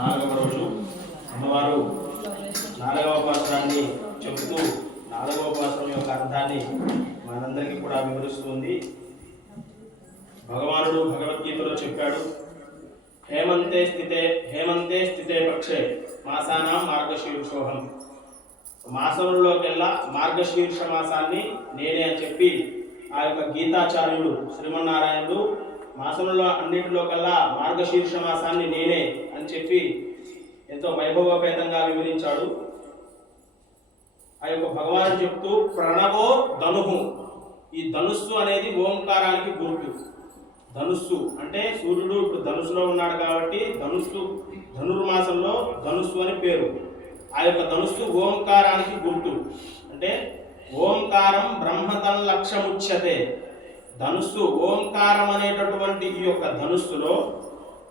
నాలుగవ రోజు అమ్మవారు నాలుగవ ఉపాసనాన్ని చెబుతూ నాలుగవ ఉపాసన యొక్క అర్థాన్ని మనందరికీ కూడా వివరిస్తుంది. భగవానుడు భగవద్గీతలో చెప్పాడు హేమంతే స్థితే హేమంతే స్థితే పక్షే మాసానాం మార్గశీర్షోహం. మాసంలోకెల్లా మార్గశీర్ష మాసాన్ని నేనే అని చెప్పి ఆ యొక్క గీతాచార్యుడు శ్రీమన్నారాయణుడు మాసంలో అన్నింటిలో కల్లా మార్గశీర్ష మాసాన్ని నేనే అని చెప్పి ఎంతో వైభవపేతంగా వివరించాడు. ఆ యొక్క భగవాను చెప్తూ ప్రణవో ధనుహు ఈ ధనుస్సు అనేది ఓంకారానికి గుర్తు. ధనుస్సు అంటే సూర్యుడు ఇప్పుడు ధనుస్సులో ఉన్నాడు కాబట్టి ధనుస్సు ధనుర్మాసంలో ధనుస్సు అని పేరు. ఆ యొక్క ధనుస్సు ఓంకారానికి గుర్తు. అంటే ఓంకారం బ్రహ్మతన్ లక్ష్యముచ్యతే. ధనుస్సు ఓంకారం అనేటటువంటి ఈ యొక్క ధనుస్సులో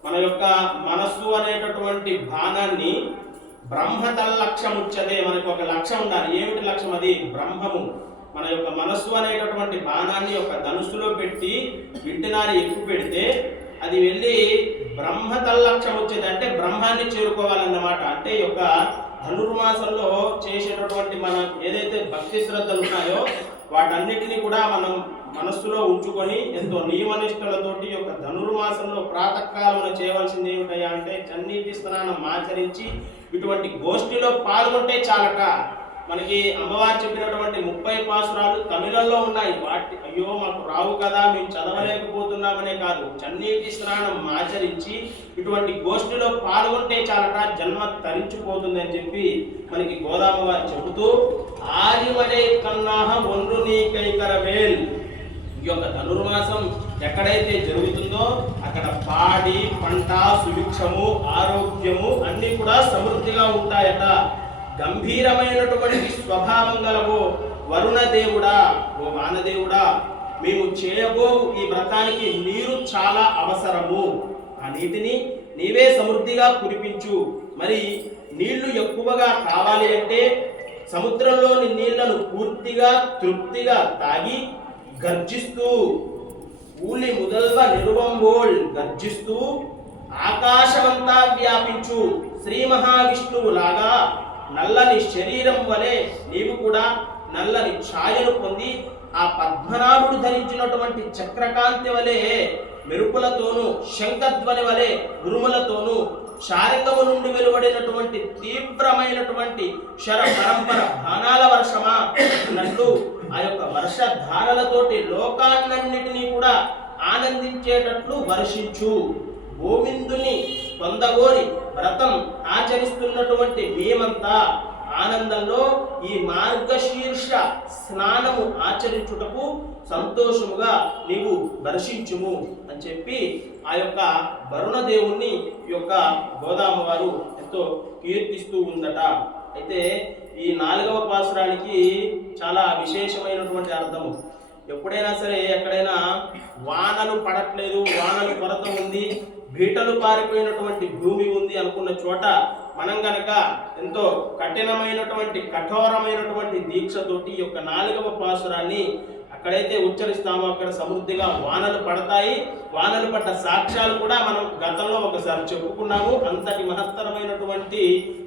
మన యొక్క మనస్సు అనేటటువంటి బాణాన్ని బ్రహ్మతల్ లక్ష్యం ఉచ్యతే మనకు ఒక లక్ష్యం ఉండాలి. ఏమిటి లక్ష్యం అది బ్రహ్మము. మన యొక్క మనస్సు అనేటటువంటి బాణాన్ని ఒక ధనుసులో పెట్టి వింటినారి ఎక్కువ పెడితే అది వెళ్ళి బ్రహ్మ తల్లక్షం వచ్చేది అంటే బ్రహ్మాన్ని చేరుకోవాలన్నమాట. అంటే ఈ యొక్క ధనుర్మాసంలో చేసేటటువంటి మనం ఏదైతే భక్తి శ్రద్ధలు ఉన్నాయో వాటన్నిటిని కూడా మనం మనస్సులో ఉంచుకొని ఎంతో నియమనిష్టలతోటి యొక్క ధనుర్మాసంలో ప్రాతకాలంలో చేయవలసింది ఏమిటయ్యా అంటే చన్నీటి స్నానం ఆచరించి ఇటువంటి గోష్ఠిలో పాల్గొంటే చాలట. మనకి అమ్మవారు చెప్పినటువంటి ముప్పై పాసురాలు తమిళంలో ఉన్నాయి. వాటి అయ్యో మాకు రావు కదా మేము చదవలేకపోతున్నామనే కాదు. చన్నీటి స్నానం ఆచరించి ఇటువంటి గోష్ఠిలో పాల్గొంటే చాలట జన్మ తరించిపోతుందని చెప్పి మనకి గోదామ వారు చెబుతూ ఆదిమనే కన్నాహ ఒండ్రు నీకైకరవేల్ ఈ యొక్క ధనుర్మాసం ఎక్కడైతే జరుగుతుందో అక్కడ పాడి పంట సుభిక్షము ఆరోగ్యము అన్నీ కూడా సమృద్ధిగా ఉంటాయట. గంభీరమైనటువంటి స్వభావం గలవో వరుణ దేవుడా ఓ వానదేవుడా మేము చేయబో ఈ వ్రతానికి నీరు చాలా అవసరము. ఆ నీటిని నీవే సమృద్ధిగా కురిపించు. మరి నీళ్ళు ఎక్కువగా కావాలి అంటే సముద్రంలోని నీళ్ళను పూర్తిగా తృప్తిగా తాగి గర్జిస్తూ ఊలి ముదల్వ నిరువంబోల్ గర్జిస్తూ ఆకాశమంతా వ్యాపించు. శ్రీ మహావిష్ణువు లాగా నల్లని శరీరం వలె నీవు కూడా నల్లని ఛాయను పొంది ఆ పద్మనాభుడు ధరించినటువంటి చక్రకాంతి వలె మెరుపులతోనూ శంఖధ్వని వలె ఉరుములతోనూ శారంగము నుండి వెలువడినటువంటి తీవ్రమైనటువంటి శర పరంపర బాణాల వర్షమా? అన్నట్టు ఆ యొక్క వర్షధారలతోటి లోకాన్నన్నిటినీ కూడా ఆనందించేటట్లు వర్షించు. గోవిందుని పొందగోరి వ్రతం ఆచరిస్తున్నటువంటి మేమంతా ఆనందంలో ఈ మార్గశీర్ష స్నానము ఆచరించుటకు సంతోషముగా నీవు దర్శించుము అని చెప్పి ఆ యొక్క వరుణదేవుణ్ణి ఈ యొక్క గోదామవారు ఎంతో కీర్తిస్తూ ఉందట. అయితే ఈ నాలుగవ పాసురానికి చాలా విశేషమైనటువంటి అర్థము. ఎప్పుడైనా సరే ఎక్కడైనా వానలు పడట్లేదు వానలు కొరత ఉంది బీటలు పారిపోయినటువంటి భూమి ఉంది అనుకున్న చోట మనం గనక ఎంతో కఠినమైనటువంటి కఠోరమైనటువంటి దీక్షతోటి ఈ యొక్క నాలుగవ పాసురాన్ని అక్కడైతే ఉచ్చరిస్తామో అక్కడ సమృద్ధిగా వానలు పడతాయి. వానలు పడ్డ సాక్ష్యాలు కూడా మనం గతంలో ఒకసారి చెప్పుకున్నాము. అంతటి మహత్తరమైనటువంటి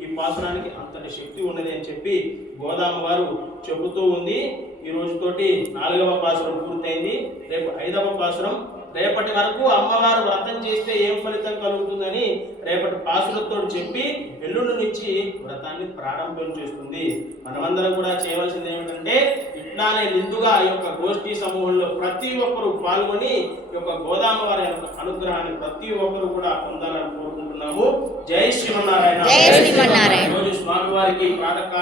ఈ పాసురానికి అంతటి శక్తి ఉన్నది అని చెప్పి గోదామ వారు చెబుతూ ఉంది. ఈ రోజుతోటి నాలుగవ పాసురం పూర్తయింది. రేపు ఐదవ పాసురం రేపటి వరకు అమ్మవారు వ్రతం చేస్తే ఏం ఫలితం కలుగుతుందని రేపటి పాసులతో చెప్పి ఎల్లుండి నుంచి వ్రతాన్ని ప్రారంభం చేస్తుంది. మనమందరం కూడా చేయవలసింది ఏమిటంటే ఇట్లానే నిండుగా ఈ యొక్క గోష్ఠీ సమూహంలో ప్రతి ఒక్కరూ పాల్గొని ఈ యొక్క గోదామ వారి యొక్క అనుగ్రహాన్ని ప్రతి ఒక్కరూ కూడా పొందాలని కోరుకుంటున్నాము. జై శ్రీమన్నారాయణ. రోజు స్వామివారికి ప్రాతకాల